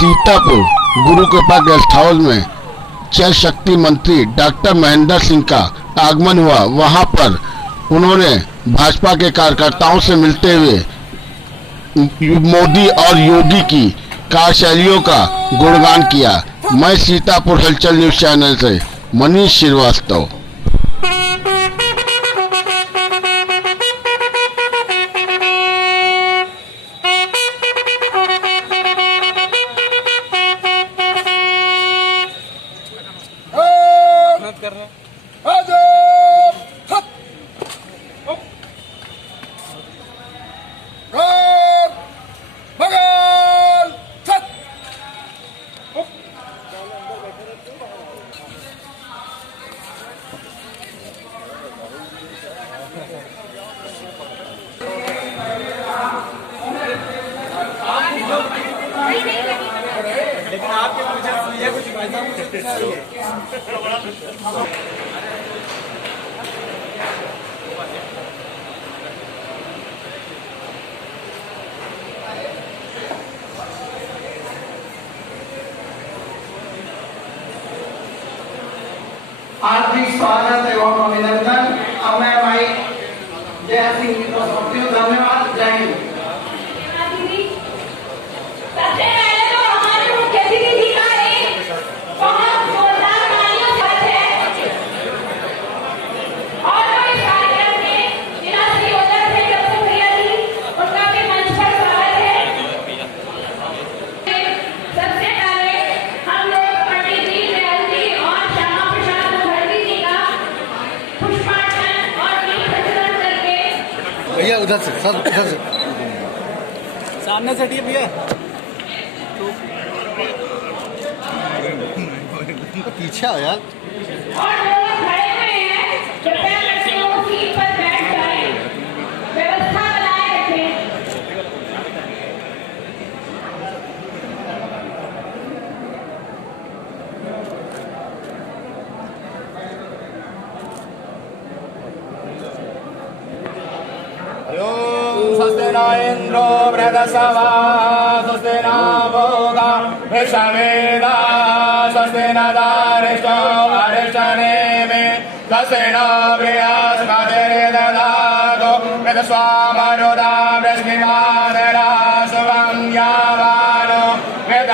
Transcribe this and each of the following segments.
सीतापुर गुरु कृपा guest house में जल शक्ति मंत्री डॉक्टर महेंद्र सिंह का आगमन हुआ। वहां पर उन्होंने भाजपा के कार्यकर्ताओं से मिलते हुए मोदी और योगी की कार्यशैलियों का गुणगान किया। मैं सीतापुर हलचल न्यूज चैनल से मनीष श्रीवास्तव। लेकिन आपके मुझे सुनिए कुछ भाई साहब हार्दिक स्वागत एवं अभिनंदन। अब मैं भाई जय सिंह जी को सौंपती हूँ। धन्यवाद। जय हिंद। भैया उधर से सब उधर से सामने से हटिए भैया पीछे आओ यार। स्वस्ति न इंद्रो वृधस्वा स्वस्ति न भोगा विषमेधा स्वस्ति न दारिष्टो अरिष्टनेमि स्वस्ति न बृहस्पतिर्दधातु यद् वृष्टिमादरा शुभं यावानो वेद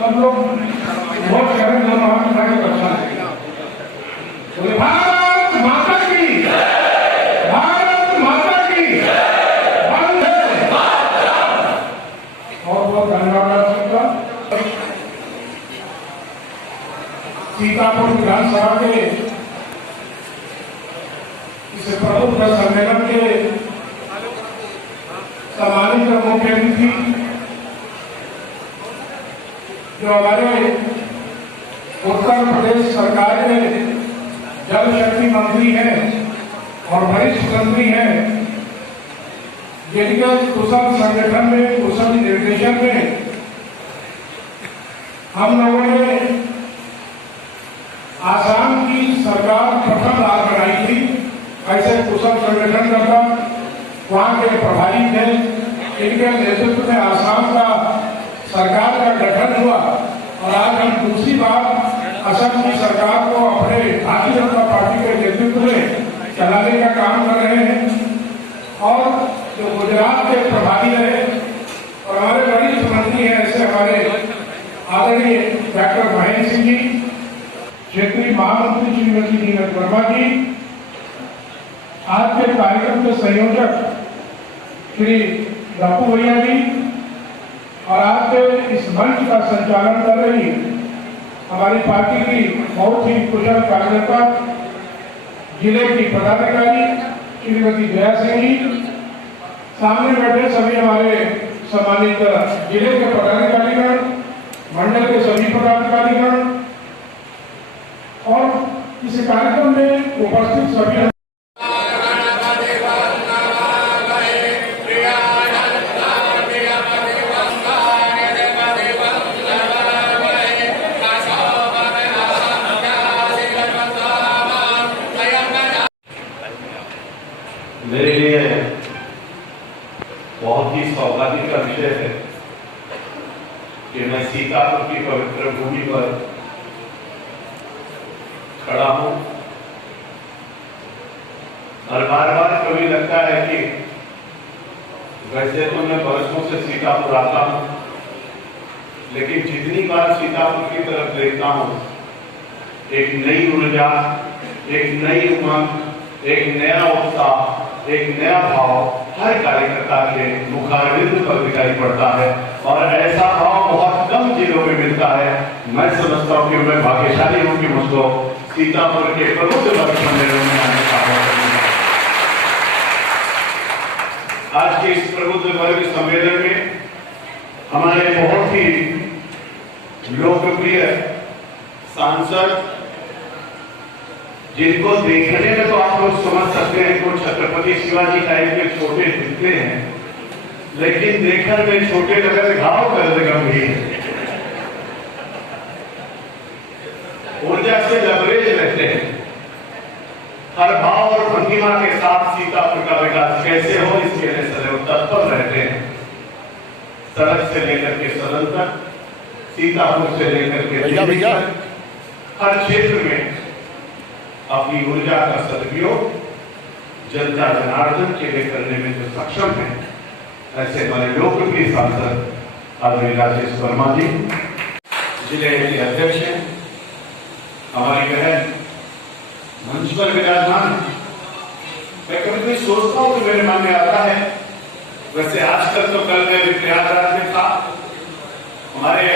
सब लोग बहुत करें दोनों हाथ उठा के बचा बोले भारत माता की, भारत माता की, वंदे मातरम। बहुत बहुत धन्यवाद सबका। सीतापुर विधानसभा के इस प्रमुख सम्मेलन के सम्मानित मुख्य अतिथि जो हमारे उत्तर प्रदेश सरकार में जल शक्ति मंत्री हैं और वरिष्ठ मंत्री हैं, जिनके कुशल संगठन में, कुशल निर्देशन में हम लोगों ने आसाम की सरकार प्रथम बार बनाई थी। ऐसे कुशल संगठनकर्ता वहां के प्रभारी थे, इनके नेतृत्व में आसाम का सरकार का गठन हुआ और आज हम दूसरी बार असम की सरकार को अपने भारतीय जनता पार्टी के नेतृत्व में चलाने का काम कर रहे हैं। और जो गुजरात के प्रभारी रहे और हमारे वरिष्ठ मंत्री हैं, ऐसे हमारे आदरणीय डॉक्टर महेंद्र सिंह जी, क्षेत्रीय महामंत्री श्रीमती नीरज वर्मा जी, आज के कार्यक्रम के संयोजक श्री बापू भैया जी और आज के इस मंच का संचालन कर रही हमारी पार्टी की बहुत ही कुशल कार्यकर्ता जिले की पदाधिकारी श्रीमती जया सिंह जी, सामने बैठे सभी हमारे सम्मानित जिले के पदाधिकारीगण, मंडल के सभी पदाधिकारीगण और इस कार्यक्रम में उपस्थित सभी मेरे लिए बहुत ही सौभाग्य का विषय है कि मैं सीतापुर की पवित्र भूमि पर खड़ा हूं और बार बार कभी लगता है कि वैसे तो मैं बरसों से सीतापुर आता हूं, लेकिन जितनी बार सीतापुर की तरफ देखता हूं, एक नई ऊर्जा, एक नई उमंग, एक नया उत्साह, एक नया भाव हर कार्यकर्ता के मुखारबिंद पर दिखाई पड़ता है और ऐसा भाव बहुत कम जिलों में मिलता है। मैं समझता हूं कि मैं भाग्यशाली हूं कि मुझको सीतापुर के प्रबुद्ध वर्ग सम्मेलन में आने का मौका मिला। आज के इस प्रबुद्ध वर्ग सम्मेलन में हमारे बहुत ही लोकप्रिय सांसद, जिनको देखने में तो आप लोग समझ सकते हैं कि छत्रपति शिवाजी टाइप के छोटे दिखते हैं, लेकिन देखने में छोटे लगते घाव कर गंभीर, ऊर्जा से लबरेज रहते हैं। हर भाव और भंगिमा के साथ सीतापुर का विकास कैसे हो इसके लिए सदैव तत्पर रहते हैं। सड़क से लेकर के सदन तक, सीतापुर से लेकर के दिल्ली तक, हर क्षेत्र में अपनी ऊर्जा का सदुपयोग जनता जनार्दन के लिए करने में जो सक्षम है, ऐसे हमारे लोकप्रिय सांसद आदरणीय राजेश वर्मा जी, जिले के अध्यक्ष हैं, हमारी बहन मंच पर विराजमान। मैं कभी कभी सोचता हूं कि मेरे मन में आता है, वैसे आजकल तो कल मैं भी प्रयागराज में था, हमारे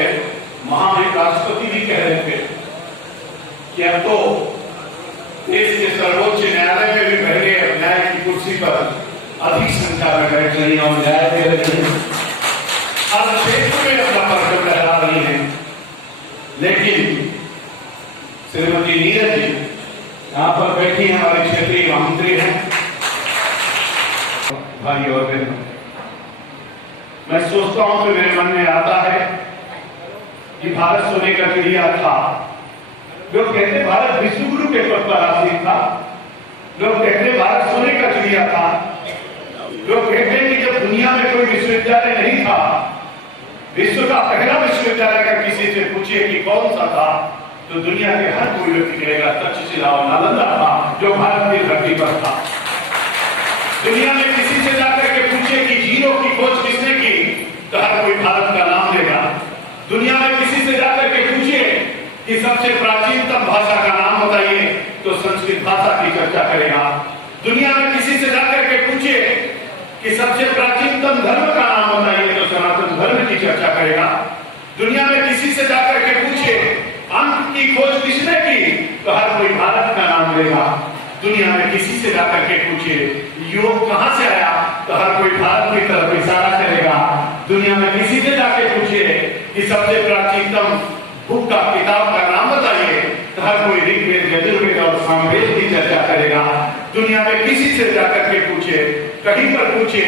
महामहिम राष्ट्रपति भी कह रहे थे कि अब तो देश के सर्वोच्च न्यायालय में भी पहले न्याय की कुर्सी पर अधिक संख्या में बैठ रही और न्याय दे रही है, हर क्षेत्र में अपना पर्चम लहरा रही है। लेकिन श्रीमती नीरज जी यहाँ पर बैठी हमारे क्षेत्रीय महामंत्री हैं, भाई और बहनों, मैं सोचता हूं कि मेरे मन में आता है कि भारत सोने का चिड़िया था। लोग कहते भारत विश्वगुरु के पद पर आसीन था, लोग कहते भारत सोने का चिड़िया था, लोग कहते हैं कि जब दुनिया में कोई विश्वविद्यालय नहीं था, विश्व का पहला विश्वविद्यालय का किसी से पूछिए कि कौन सा था, तो दुनिया के हर कोई व्यक्ति कहेगा तक्षशिला और नालंदा था, जो भारत की धरती पर था। दुनिया में किसी से जाकर के पूछिए कि जीरो की खोज किसने की, तो हर कोई भारत का नाम लेगा। दुनिया में किसी से जाकर के पूछिए कि सबसे प्राचीनतम भाषा का नाम बताइए, तो संस्कृत भाषा की चर्चा करेगा। दुनिया में किसी से जाकर के पूछिए कि सबसे प्राचीनतम धर्म का नाम बताइए, तो सनातन धर्म की चर्चा करेगा। दुनिया में किसी से जाकर के पूछिए अंक की खोज किसने की, तो हर कोई भारत का नाम लेगा। दुनिया में किसी से जाकर के पूछिए योग कहां से आया, तो हर कोई भारत की तरफ इशारा करेगा। दुनिया में किसी से जाके पूछिए कि सबसे प्राचीनतम बुक का किताब का नाम बताइए, तो हर कोई ऋग्वेद, यजुर्वेद और सामवेद की चर्चा करेगा। दुनिया में किसी से जाकर के पूछे, कहीं पर पूछे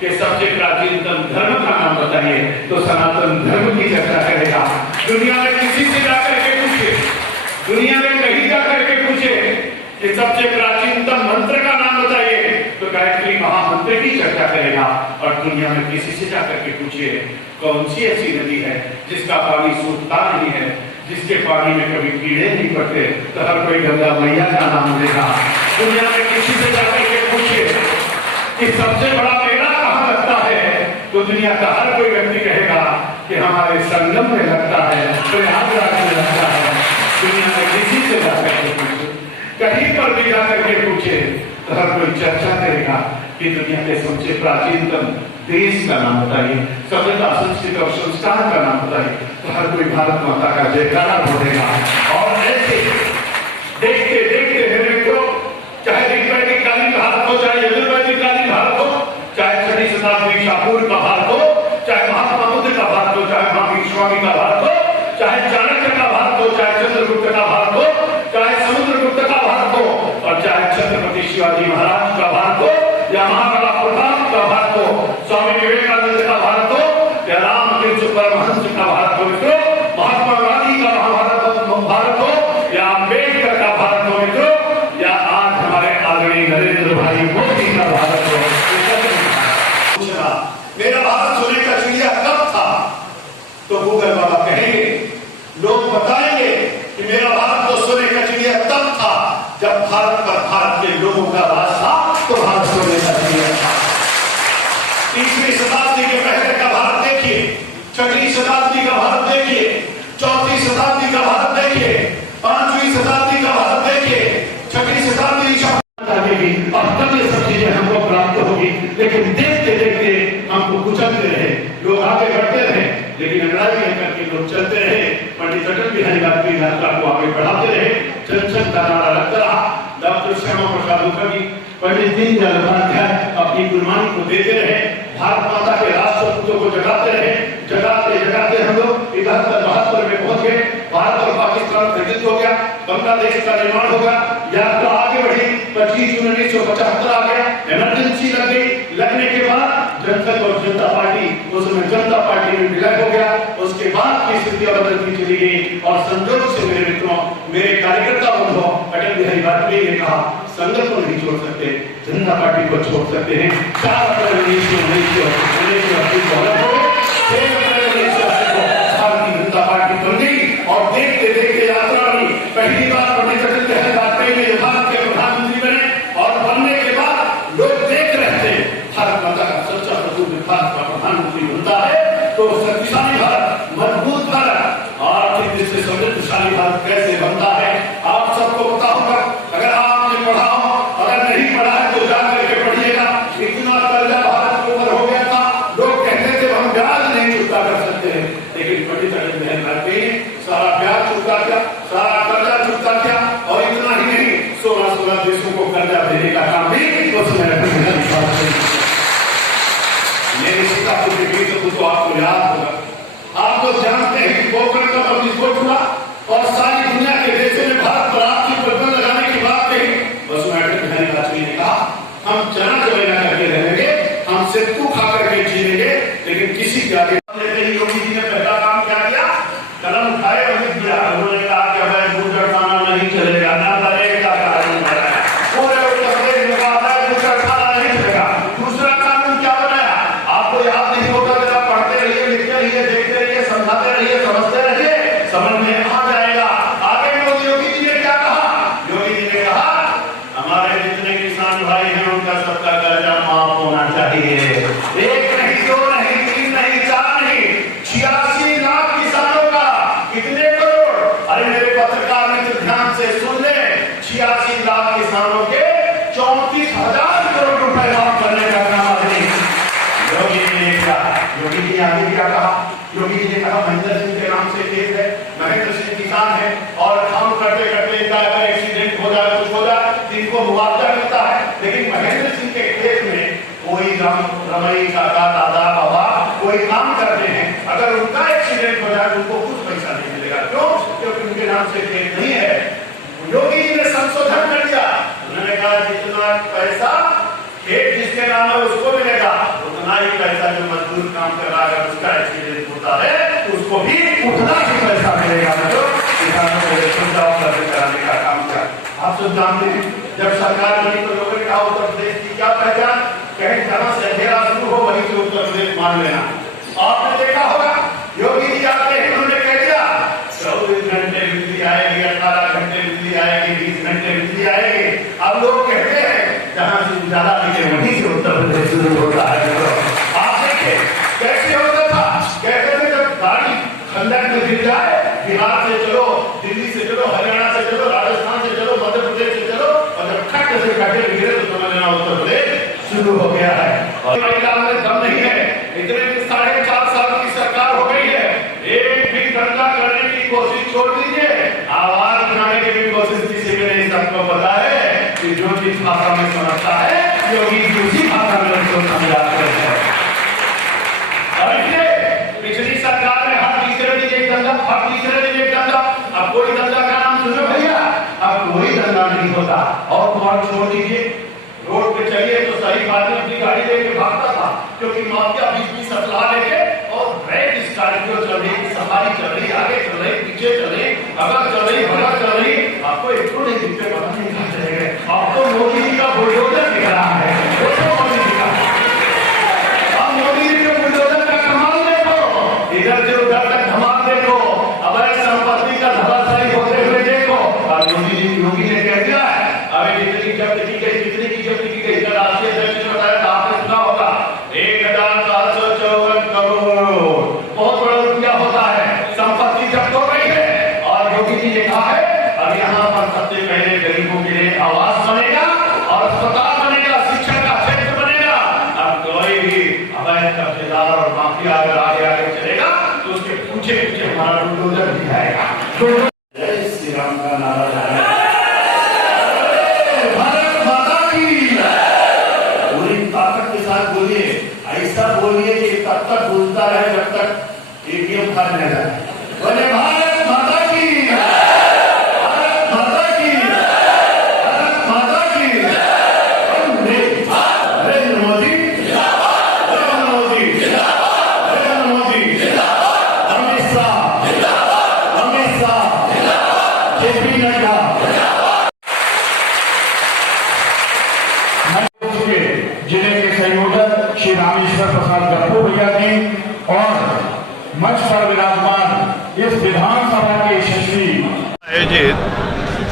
कि सबसे प्राचीनतम धर्म का नाम बताइए, तो सनातन धर्म की चर्चा करेगा। दुनिया में किसी से जाकर के पूछे, दुनिया में कहीं जाकर के पूछे कि सबसे प्राचीनतम मंत्र का नाम बताइए, तो गायत्री महामंत्र की चर्चा करेगा। और दुनिया में किसी से जाकर के पूछिए कौन सी ऐसी नदी है जिसका पानी सूखता नहीं है, जिसके पानी में कभी कीड़े नहीं पड़ते, तो हर कोई गंगा मैया का नाम लेगा। दुनिया में किसी से जाकर के पूछिए कि सबसे बड़ा मेला कहाँ लगता है, तो दुनिया का हर कोई व्यक्ति कहेगा कि हमारे संगम में लगता है, प्रयागराज में लगता है। दुनिया में किसी से जाकर के पूछे, कहीं पर भी जाकर के पूछे, तो हर कोई चर्चा करेगा कि दुनिया के सबसे प्राचीनतम देश का नाम बताइए, सभ्यता, संस्कृति और संस्कार का नाम बताइए, तो हर कोई भारत माता का जयकारा बोलेगा। और ऐसे देखते देखते मेरे को चाहे ऋग्वैदिक कालीन भारत हो, चाहे यजुर्वैदिक कालीन भारत हो, चाहे 6वीं शताब्दी शाहपुर का भारत हो, चाहे महात्मा बुद्ध का भारत हो, चाहे महावीर स्वामी का भारत हो, चाहे चाणक्य का भारत हो, चाहे चंद्रगुप्त का भारत हो, चाहे समुद्रगुप्त का भारत हो, और चाहे छत्रपति शिवाजी महाराज का भारत हो, या महाराणा प्रताप का भारत हो, स्वामी विवेकानंद का भारत हो, या रामकृष्ण परमहंस का भारत हो, मित्रों, महात्मा गांधी का भारत हो, या अम्बेडकर का भारत हो, मित्रों, या आज हमारे आदरणीय नरेंद्र भाई मोदी का भारत हो। मेरा भारत सोने का चिड़िया कब था, तो गूगल बाबा कहेंगे, लोग बताएंगे कि मेरा भारत तो सोने का चिड़िया तब था जब भारत पर भारत के लोगों का राज था, तो भारत सोने का चिड़िया था। 30वीं शताब्दी के पहले का भारत देखिए, 6वीं शताब्दी का भारत देखिए, 4वीं शताब्दी का भारत देखिए, 5वीं शताब्दी का भारत देखिए, 6वीं शताब्दी और तब ये सब चीजें हमको प्राप्त होगी। लेकिन देखते देखते हमको कुचलते रहे, लोग आगे बढ़ते रहे, लेकिन लड़ाई लेकर के लोग चलते रहे। पंडित अटल बिहारी वाजपेयी यात्रा को आगे बढ़ाते रहे, जन जन का नारा लगता रहा। डॉक्टर श्यामा प्रसाद मुखर्जी, पंडित दीनदयाल उपाध्याय अपनी कुर्बानी को देते रहे, भारत माता के राष्ट्रपूतों को जगाते रहे। जगाते जगाते हम लोग 71-72 में पहुंच गए। भारत और पाकिस्तान का युद्ध हो गया, बांग्लादेश का निर्माण हो गया, यात्रा आगे बढ़ी। 25 जून 1975 आ गया, इमरजेंसी लग गई। लगने के बाद जनता और जनता पार्टी, उसमें जनता पार्टी में विलय हो गया। उसके बाद की स्थितियां बदलती चली गई और संजोग से मेरे मित्रों, मेरे कार्यकर्ता बंधुओं, अटल बिहारी वाजपेयी ने कहा संघर्ष को नहीं छोड़ सकते, जनता पार्टी को छोड़ सकते हैं। 4 अप्रैल 1980 भारतीय जनता पार्टी बन गई और देखते देखते यात्रा में पहली बार पंडित अटल बिहारी वाजपेयी ने भारत के प्रधानमंत्री बने और बनने के बाद लोग देख रहे थे भारत माता का सच्चा प्रभु भारत का प्रधानमंत्री बनता है तो शक्तिशाली भारत, मजबूत भारत, आर्थिक रूप से समृद्धशाली भारत कैसे बनता है। आप सबको पता होगा, अगर आपने पढ़ा हो, अगर नहीं पढ़ा है तो जाकर के पढ़िएगा। इतना कर्जा भारत के ऊपर हो गया था, लोग कहते थे हम ब्याज नहीं चुकता कर सकते हैं, लेकिन पंडित अटल बिहारी वाजपेयी सारा ब्याज चुकता किया, सारा कर्जा चुकता किया। और इतना ही नहीं, 16 देशों को कर्जा देने का काम भी उसमें मेरे सीतापुर के गीत तो आपको याद होगा। आप लोग जानते हैं कि पोखरण का विस्फोट हुआ और सारी दुनिया के देशों ने भारत पर आर्थिक प्रतिबंध लगाने की बात कही। उसमें अटल बिहारी वाजपेयी ने कहा हम चना चबेना करके रहेंगे, हम सिद्धू खा करके जीएंगे, लेकिन किसी के आगे। योगी जी ने पहला काम क्या किया, कलम उठाए और लिख दिया। उन्होंने कहा कि हमें बूझड़ खाना नहीं चलेगा, ना लगेगा कानून बनाया, पूरे उत्तर प्रदेश में कहा बूझड़ खाना नहीं चलेगा। दूसरा कानून क्या बनाया, आपको याद नहीं होगा, जरा पढ़ते रहिए, लिखते रहिए, देखते रहिए, समझाते रहिए, समझते रहिए, समझ में आ जाएगा। आगे योगी जी ने क्या कहा, योगी जी ने कहा हमारे जितने किसान भाई हैं उनका सबका कर्जा माफ होना चाहिए। 1 नहीं, 2 नहीं, 3 नहीं, 4 नहीं, 86 लाख किसानों का कितने करोड़। अरे मेरे पत्रकार मित्र ध्यान से सुन ले, 86 लाख किसानों के 34,000 करोड़ रुपए माफ करने का काम है। योगी जी ने क्या, योगी जी ने आगे क्या कहा, योगी जी ने कहा महेंद्र सिंह के नाम से केस है, महेंद्र सिंह किसान है और काम करते करते इनका अगर एक्सीडेंट हो जाए, कुछ हो जाए, इनको हुआ रमई काका दादा बाबा कोई काम करते हैं, अगर उनका एक्सीडेंट हो जाए उनको कुछ पैसा नहीं मिलेगा। क्यों? क्योंकि उनके नाम से खेत नहीं है। योगी जी ने संशोधन कर दिया, उन्होंने कहा जितना पैसा खेत जिसके नाम है उसको मिलेगा, उतना ही पैसा जो मजदूर काम कर रहा है उसका एक्सीडेंट होता है उसको भी उतना ही पैसा मिलेगा। जो किसानों को सुविधा उपलब्ध कराने का काम किया। आप सब जानते हैं जब सरकार बनी तो लोगों ने कहा उत्तर प्रदेश की क्या पहचान, कहीं जहां से अंधेरा शुरू हो वहीं से उत्तर प्रदेश मान लेना। आपने देखा होगा योगी जी आते हैं, उन्होंने कह दिया 24 घंटे बिजली आएगी, 18 घंटे बिजली आएगी, 20 घंटे बिजली आएगी। अब लोग कहते हैं जहां से उजाला दिखे वहीं से उत्तर प्रदेश शुरू होता है। आप देखिए कैसे होता था, कहते थे जब गाड़ी खंडक में गिर जाए बिहार से चलो, दिल्ली से चलो, हरियाणा से चलो, राजस्थान से चलो, मध्य प्रदेश से चलो, और जब खट से खटे गिरे तो समझ लेना उत्तर प्रदेश शुरू हो गया है। और महिलाओं में दम नहीं है, इतने 4.5 साल की सरकार हो गई है, एक भी धंधा करने की कोशिश छोड़ दीजिए, आवाज बनाने की भी कोशिश किसी में नहीं। सबको पता है कि जो जिस भाषा में समझता है योगी जी उसी भाषा में उसको समझाते हैं। और इसलिए पिछली सरकार में हर तीसरे दिन एक धंधा, हर तीसरे दिन एक धंधा, अब कोई धंधा का नाम सुनो भैया, अब कोई धंधा नहीं होता। और छोड़ दीजिए, रोड पे चलिए तो सही बात है, अपनी गाड़ी लेके भागता था क्योंकि माफिया 20-20 असला लेके और रेड स्कॉर्पियो चल रही, सफारी चल रही, आगे चल रही, पीछे चल रही, अगर चल रही, बगल चल रही, आपको एक तो नहीं दिखते, पता नहीं कहां चले गए। आपको मोदी जी का बुलडोजर दिख रहा है, मोदी जी का, अब मोदी जी के बुलडोजर का कमाल देखो, इधर से उधर तक धमाल देखो, अवैध संपत्ति का धराशायी होते हुए देखो। और योगी ने कह दिया है अभी कितनी जब्त की गई, कितनी की जब्त की गई, राष्ट्रीय अध्यक्ष ने बताया था, आपने सुना होगा 1454 करोड़, बहुत बड़ा रुपया होता है, संपत्ति जब्त हो गई है। और योगी जी ने कहा है अब यहाँ पर सबसे पहले गरीबों के लिए आवास बनेगा और अस्पताल बनेगा, शिक्षा का क्षेत्र बनेगा। अब कोई भी अवैध कब्जेदार और माफिया अगर आगे आगे चलेगा तो उसके पीछे पीछे हमारा बुलडोजर भी जाएगा। जय श्री राम का नारा लगाएगा, भारत माता की पूरी ताकत के साथ बोलिए, ऐसा बोलिए कि तब तक बोलता रहे जब तक एटीएम खाली न जाए। बोले भारत माता की, भारत माता की, भारत माता की। नरेंद्र मोदी, नरेंद्र मोदी, नरेंद्र मोदी, अमित शाह, अमित शाह, जेपी नड्डा। जिले के संयोजक श्री रामेश्वर प्रसाद गप्पू भैया जी और मंच पर विराजमान इस विधानसभा के यशस्वी आयोजित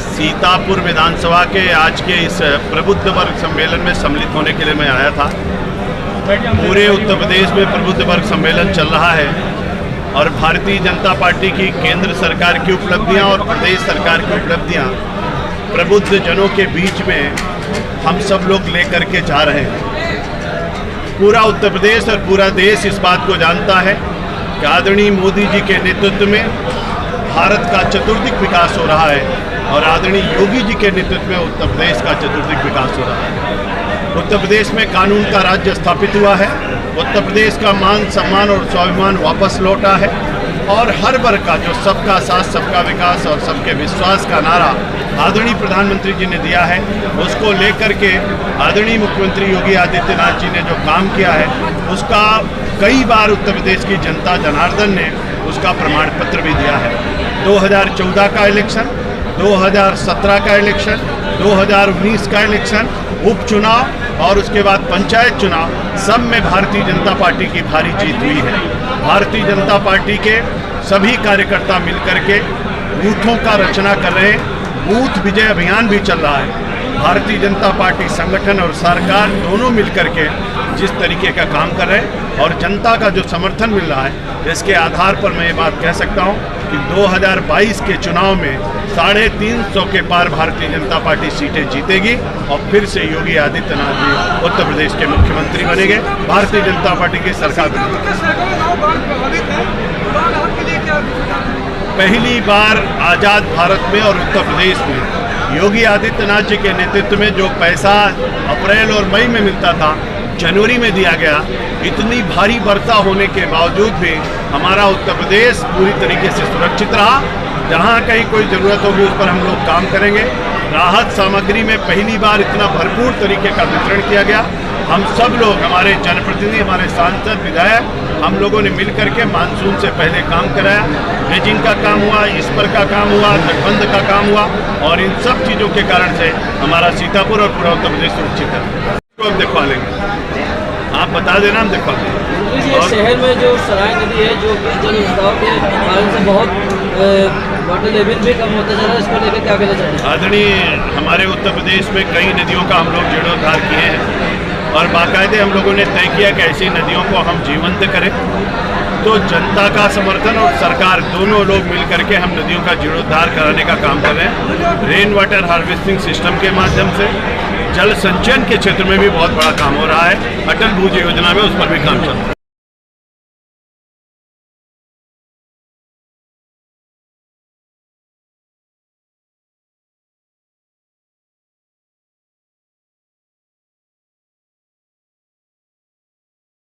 सीतापुर विधानसभा के आज के इस प्रबुद्ध वर्ग सम्मेलन में सम्मिलित होने के लिए मैं आया था। पूरे उत्तर प्रदेश में प्रबुद्ध वर्ग सम्मेलन चल रहा है और भारतीय जनता पार्टी की केंद्र सरकार की उपलब्धियां और प्रदेश सरकार की उपलब्धियां प्रबुद्ध जनों के बीच में हम सब लोग लेकर के जा रहे हैं। पूरा उत्तर प्रदेश और पूरा देश इस बात को जानता है कि आदरणीय मोदी जी के नेतृत्व में भारत का चतुर्दिक विकास हो रहा है और आदरणीय योगी जी के नेतृत्व में उत्तर प्रदेश का चतुर्दिक विकास हो रहा है। उत्तर प्रदेश में कानून का राज्य स्थापित हुआ है, उत्तर प्रदेश का मान सम्मान और स्वाभिमान वापस लौटा है और हर वर्ग का जो सबका साथ सबका विकास और सबके विश्वास का नारा आदरणीय प्रधानमंत्री जी ने दिया है, उसको लेकर के आदरणीय मुख्यमंत्री योगी आदित्यनाथ जी ने जो काम किया है उसका कई बार उत्तर प्रदेश की जनता जनार्दन ने उसका प्रमाण पत्र भी दिया है। 2014 का इलेक्शन, 2017 का इलेक्शन, 2019 का इलेक्शन, उपचुनाव और उसके बाद पंचायत चुनाव, सब में भारतीय जनता पार्टी की भारी जीत हुई है। भारतीय जनता पार्टी के सभी कार्यकर्ता मिलकर के बूथों का रचना कर रहे हैं, बूथ विजय अभियान भी चल रहा है। भारतीय जनता पार्टी संगठन और सरकार दोनों मिलकर के जिस तरीके का काम कर रहे हैं और जनता का जो समर्थन मिल रहा है, इसके आधार पर मैं ये बात कह सकता हूँ कि 2022 के चुनाव में 350 के पार भारतीय जनता पार्टी सीटें जीतेगी और फिर से योगी आदित्यनाथ जी उत्तर प्रदेश के मुख्यमंत्री बनेंगे, भारतीय जनता पार्टी की सरकार बनेगी। पहली बार आज़ाद भारत में और उत्तर प्रदेश में योगी आदित्यनाथ जी के नेतृत्व में जो पैसा अप्रैल और मई में मिलता था जनवरी में दिया गया, इतनी भारी वर्षा होने के बावजूद भी हमारा उत्तर प्रदेश पूरी तरीके से सुरक्षित रहा। जहाँ कहीं कोई ज़रूरत होगी उस पर हम लोग काम करेंगे। राहत सामग्री में पहली बार इतना भरपूर तरीके का वितरण किया गया। हम सब लोग, हमारे जनप्रतिनिधि, हमारे सांसद, विधायक, हम लोगों ने मिलकर के मानसून से पहले काम कराया। ड्रेजिंग का काम हुआ, इस्पर का काम हुआ, तटबंध का काम हुआ, और इन सब चीज़ों के कारण से हमारा सीतापुर और पूरा उत्तर प्रदेश सुरक्षित है। तो हम दिखवा लेंगे, आप बता देना, हम दिखवा देंगे। और शहर में जो सराय नदी है, जो जल स्राव के कारण से बहुत वाटर लेवल भी कम होता जा रहा है, इसको लेकर क्या कहना चाहिए? आदरणीय, हमारे उत्तर प्रदेश में कई नदियों का हम लोग जीर्णोद्धार किए हैं और बाकायदे हम लोगों ने तय किया कि ऐसी नदियों को हम जीवंत करें। तो जनता का समर्थन और सरकार दोनों लोग मिल करके हम नदियों का जीर्णोद्धार कराने का काम कर रहे हैं। रेन वाटर हार्वेस्टिंग सिस्टम के माध्यम से जल संचयन के क्षेत्र में भी बहुत बड़ा काम हो रहा है। अटल भूजल योजना में उस पर भी काम चल रहा है।